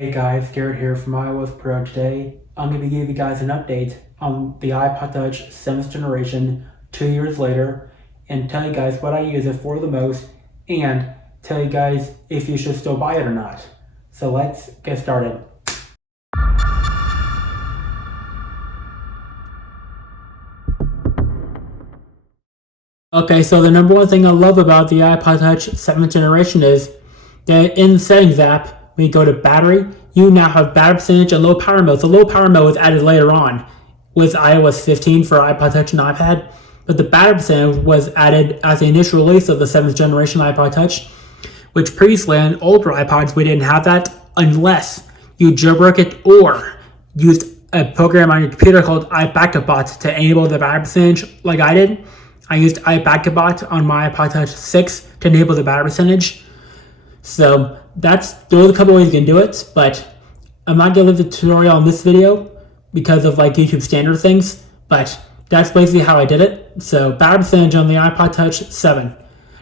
Hey guys, Garrett here from iOS Pro. Today, I'm going to be giving you guys an update on the iPod Touch 7th generation 2 years later and tell you guys what I use it for the most and tell you guys if you should still buy it or not. So let's get started. Okay, so the number one thing I love about the iPod Touch 7th generation is that in the settings app, when you go to battery, you now have battery percentage and low power mode. The low power mode was added later on with iOS 15 for iPod Touch and iPad, but the battery percentage was added as the initial release of the 7th generation iPod Touch, which previously on older iPods we didn't have that unless you jailbroke it or used a program on your computer called iBackupBot to enable the battery percentage like I did. I used iBackupBot on my iPod Touch 6 to enable the battery percentage. So those are a couple ways you can do it, but I'm not going to leave the tutorial on this video because of like YouTube standard things, but that's basically how I did it. So battery percentage on the iPod Touch 7.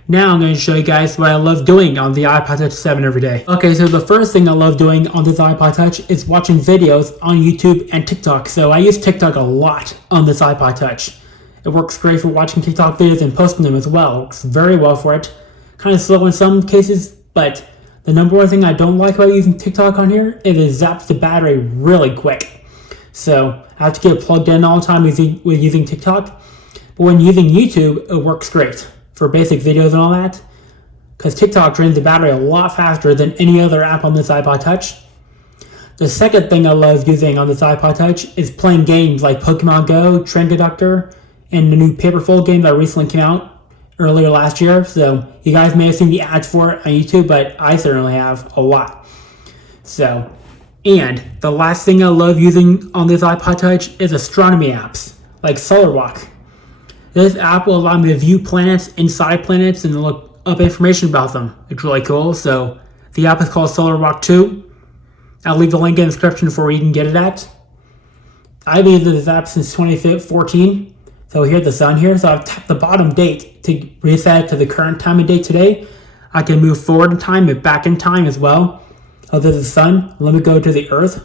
Now I'm going to show you guys what I love doing on the iPod Touch 7 every day. Okay, so the first thing I love doing on this iPod Touch is watching videos on YouTube and TikTok. So I use TikTok a lot on this iPod Touch. It works great for watching TikTok videos and posting them as well. It works very well for it. Kind of slow in some cases, but the number one thing I don't like about using TikTok on here is it zaps the battery really quick. So I have to get it plugged in all the time with using TikTok. But when using YouTube, it works great for basic videos and all that, because TikTok drains the battery a lot faster than any other app on this iPod Touch. The second thing I love using on this iPod Touch is playing games like Pokemon Go, Trend Conductor, and the new Paperfold game that recently came out earlier last year. So you guys may have seen the ads for it on YouTube, but I certainly have a lot. So, and the last thing I love using on this iPod Touch is astronomy apps like Solar Walk. This app will allow me to view planets inside planets and look up information about them. It's really cool. So the app is called Solar Walk 2. I'll leave the link in the description for where you can get it at. I've used this app since 2014. So here's the sun here. So I've tapped the bottom date to reset it to the current time and date today. I can move forward in time and back in time as well. Oh, there's the sun. Let me go to the earth.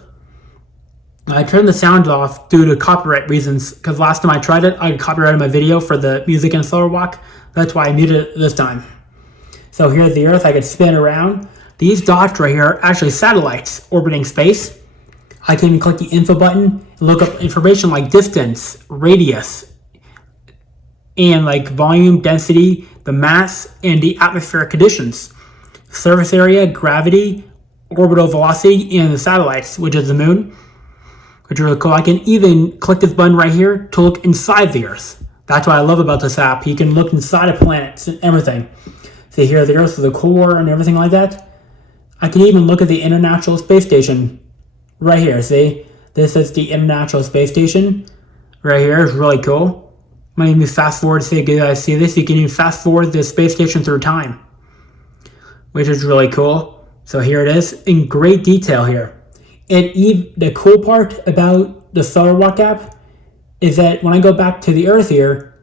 I turned the sound off due to copyright reasons because last time I tried it, I copyrighted my video for the music and Solar Walk. That's why I muted it this time. So here's the earth. I can spin around. These dots right here are actually satellites orbiting space. I can even click the info button and look up information like distance, radius, and like volume, density, the mass, and the atmospheric conditions, surface area, gravity, orbital velocity, and the satellites, which is the moon, which is really cool. I can even click this button right here to look inside the Earth. That's what I love about this app. You can look inside of planets and everything. See here, the Earth with the core and everything like that. I can even look at the International Space Station right here. See, this is the International Space Station right here. It's really cool. I'm going to fast forward so you guys see this. You can even fast forward the space station through time, which is really cool. So here it is in great detail here. And the cool part about the Solar Walk app is that when I go back to the Earth here,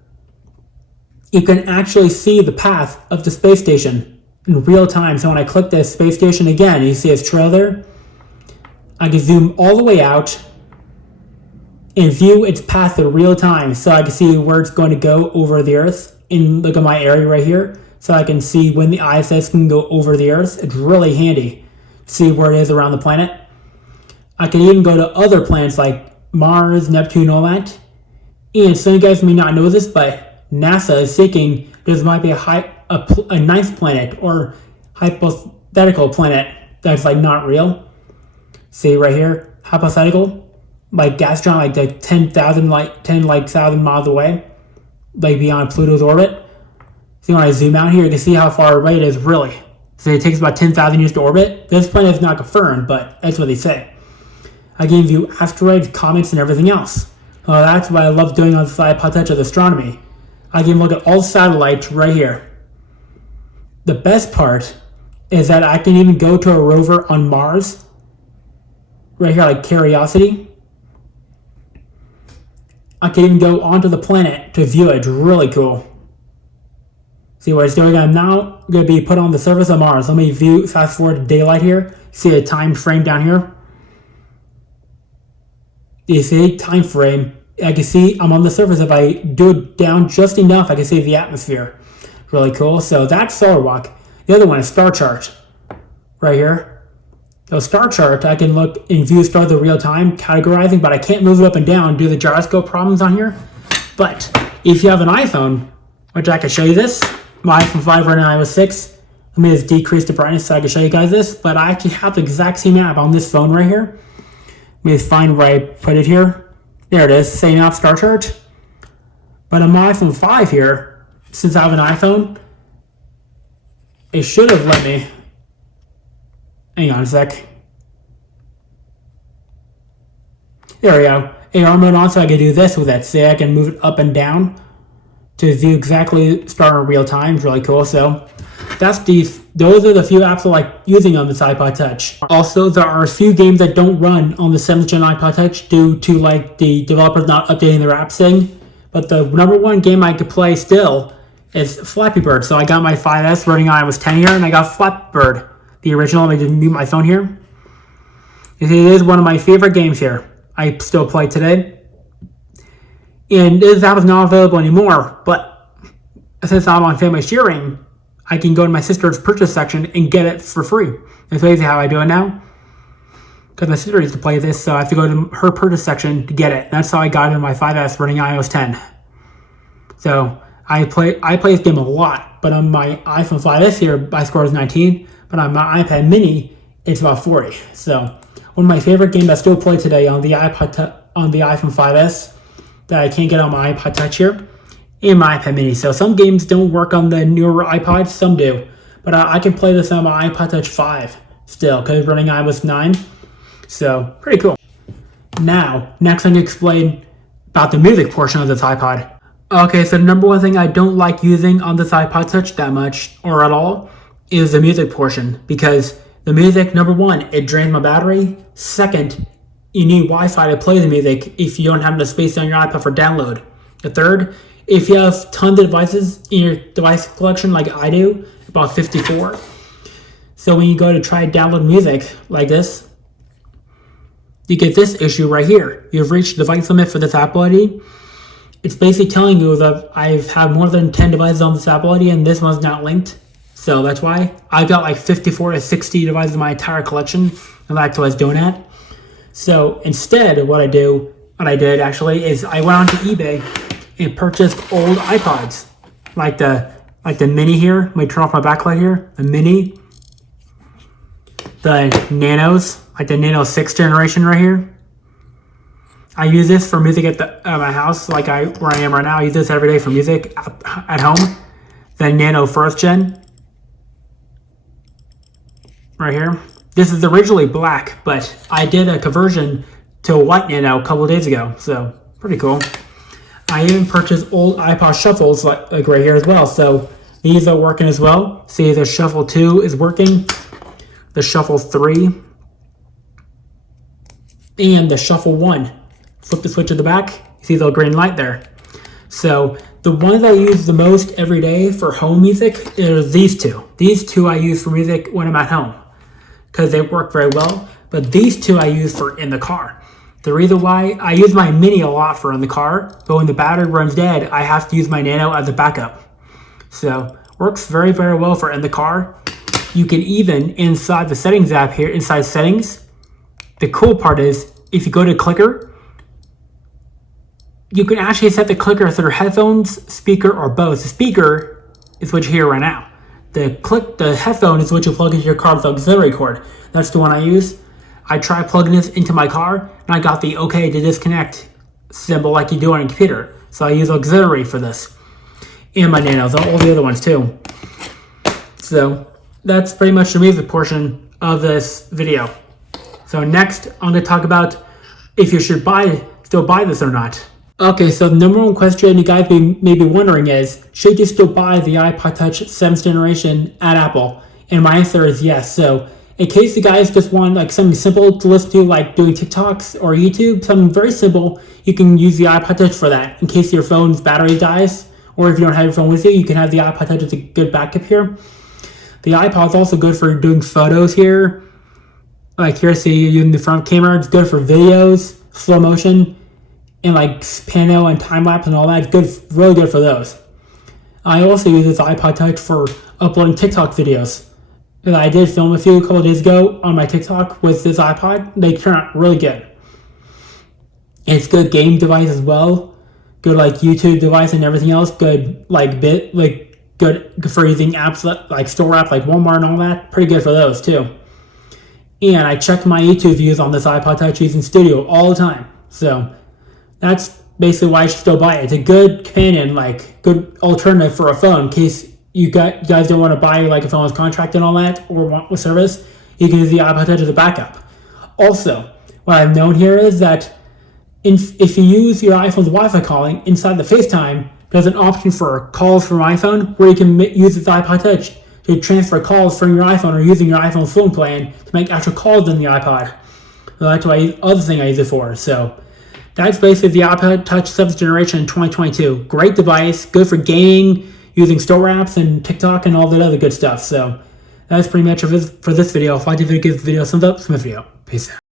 you can actually see the path of the space station in real time. So when I click the space station again, you see its trail there. I can zoom all the way out and view its path in real time, so I can see where it's going to go over the Earth. And look at my area right here, so I can see when the ISS can go over the Earth. It's really handy to see where it is around the planet. I can even go to other planets like Mars, Neptune, all that. And some of you guys may not know this, but NASA is thinking there might be a ninth planet or hypothetical planet that's like not real. See right here, hypothetical. Like gas giant, like 10,000 miles away, like beyond Pluto's orbit. See, when I zoom out here, you can see how far away it is really. So it takes about 10,000 years to orbit. This planet is not confirmed, but that's what they say. I can view asteroids, comets, and everything else. That's what I love doing on the iPod Touch of astronomy. I can look at all the satellites right here. The best part is that I can even go to a rover on Mars, right here, like Curiosity. I can even go onto the planet to view it. It's really cool. See what it's doing? I'm now going to be put on the surface of Mars. Let me fast forward to daylight here. See a time frame down here? You see time frame? I can see I'm on the surface. If I do it down just enough, I can see the atmosphere. Really cool. So that's solar walk. The other one is star chart. Right here. So star chart, I can look and view star the real time categorizing, but I can't move it up and down, do the gyroscope problems on here. But if you have an iPhone, which I can show you this, my iPhone 5 running iOS 6. Let me just decrease the brightness so I can show you guys this. But I actually have the exact same app on this phone right here. Let me just find where I put it here. There it is, same app, star chart. But on my iPhone 5 here, since I have an iPhone, it should have let me. Hang on a sec. There we go. AR mode on, so I can do this with it. See, I can move it up and down to view exactly star in real time. It's really cool. So those are the few apps I like using on this iPod Touch. Also, there are a few games that don't run on the 7th gen iPod Touch due to like the developers not updating their app thing. But the number one game I could play still is Flappy Bird. So I got my 5S running on iOS 10 here, and I got Flappy Bird, the original. Let me just mute my phone here. It is one of my favorite games here. I still play today. And this app is not available anymore, but since I'm on family sharing, I can go to my sister's purchase section and get it for free. That's basically how I do it now. Because my sister used to play this, so I have to go to her purchase section to get it. That's how I got it in my 5S running iOS 10. So I play this game a lot, but on my iPhone 5S here, my score is 19, but on my iPad mini, it's about 40. So one of my favorite games I still play today on the on the iPhone 5S that I can't get on my iPod Touch here, and my iPad mini. So some games don't work on the newer iPods, some do. But I can play this on my iPod Touch 5 still, because it's running iOS 9. So, pretty cool. Now, next I'm going to explain about the music portion of this iPod. Okay, so the number one thing I don't like using on this iPod Touch that much, or at all, is the music portion. Because the music, number one, it drains my battery. Second, you need Wi-Fi to play the music if you don't have enough space on your iPod for download. The third, if you have tons of devices in your device collection like I do, about 54. So when you go to try to download music like this, you get this issue right here. You've reached the device limit for this Apple ID. It's basically telling you that I've had more than 10 devices on this Apple ID and this one's not linked. So that's why I got like 54 to 60 devices in my entire collection, and that's what I was doing at. So instead, what I did actually is I went onto eBay and purchased old iPods, like the mini here. Let me turn off my backlight here. The mini, the nanos, like the Nano 6th generation right here. I use this for music at my house, like where I am right now. I use this every day for music at home. The Nano 1st gen, right here. This is originally black, but I did a conversion to a white Nano a couple of days ago, so pretty cool. I even purchased old iPod shuffles like right here as well, so these are working as well. See, the Shuffle 2 is working, the Shuffle 3, and the Shuffle 1. Flip the switch at the back, you see the little green light there. So the ones I use the most every day for home music is these two. These two I use for music when I'm at home because they work very well, but these two I use for in the car. The reason why I use my mini a lot for in the car, but when the battery runs dead, I have to use my Nano as a backup. So works very, very well for in the car. You can even, inside the settings app here, inside settings, the cool part is if you go to clicker, you can actually set the clicker through headphones, speaker, or both. The speaker is what you hear right now. The headphone is what you plug into your car with the auxiliary cord. That's the one I use. I tried plugging this into my car, and I got the OK to disconnect symbol like you do on a computer. So I use auxiliary for this. And my Nanos, all the other ones too. So that's pretty much the music portion of this video. So next, I'm going to talk about if you should still buy this or not. Okay, so the number one question you guys may be wondering is, should you still buy the iPod Touch 7th generation at Apple? And my answer is yes. So in case you guys just want like something simple to listen to, like doing TikToks or YouTube, something very simple, you can use the iPod Touch for that. In case your phone's battery dies, or if you don't have your phone with you, you can have the iPod Touch as a good backup here. The iPod's also good for doing photos here, Like here, see you're using the front camera. It's good for videos, slow motion, and like pano and time lapse and all that. It's good, really good for those. I also use this iPod Touch for uploading TikTok videos. And I did film a couple of days ago on my TikTok with this iPod. They turn out really good. It's good game device as well. Good like YouTube device and everything else. Good like good for using apps like store apps like Walmart and all that. Pretty good for those too. And I check my YouTube views on this iPod Touch using Studio all the time. So that's basically why I should still buy it. It's a good companion, like good alternative for a phone in case you guys don't want to buy like a phone with contract and all that or want with service. You can use the iPod Touch as a backup. Also, what I've known here is that if you use your iPhone's Wi-Fi calling inside the FaceTime, there's an option for calls from iPhone where you can use this iPod Touch to transfer calls from your iPhone or using your iPhone's phone plan to make actual calls in the iPod. So that's the other thing I use it for. So that's basically the iPod Touch 7th generation in 2022. Great device, good for gaming, using store apps and TikTok and all that other good stuff. So that's pretty much it for this video. If you like the video, give the video a thumbs up, subscribe to the video. Peace out.